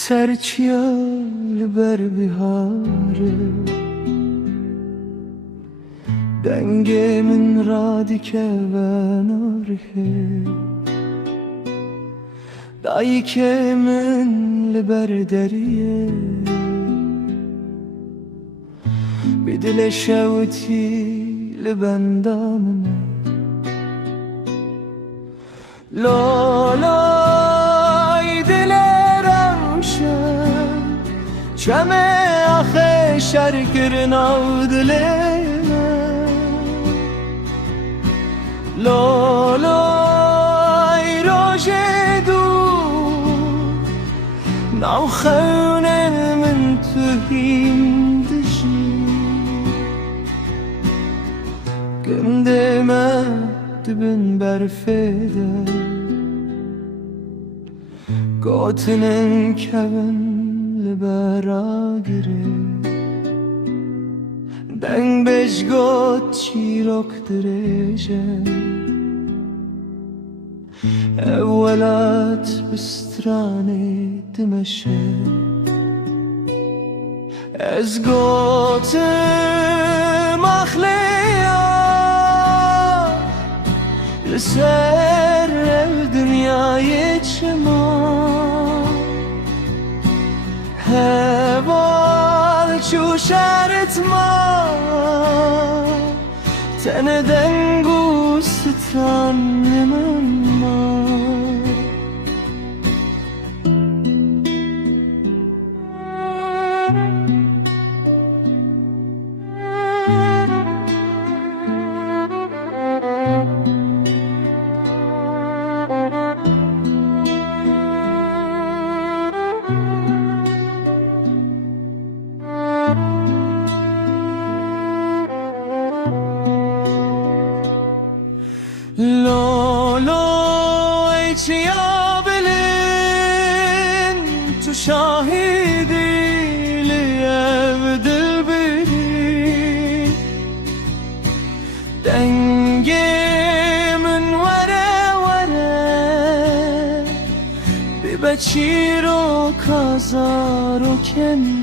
سرچیا لبر بهاره دنگ من رادی که و ناره دایی که من لبر دریه بدل شوتی لبندامنه لالای دل رمشن چمه آخه شرکر نودله لالای روژ دو نوخون من توهین دشی گمده من دبن برفیده قاتنن کبن لبرا گره دنگ بشگات چیروک درجه اولات بسترانه دمشه از گوتم اخلیا لسر دنیای چما هوال چو شرط ما تن دنگو ستان من ما لالای چیا بلین تو شاهدی لیو دل بری دنگ من وره وره بی بچی رو کازارو کن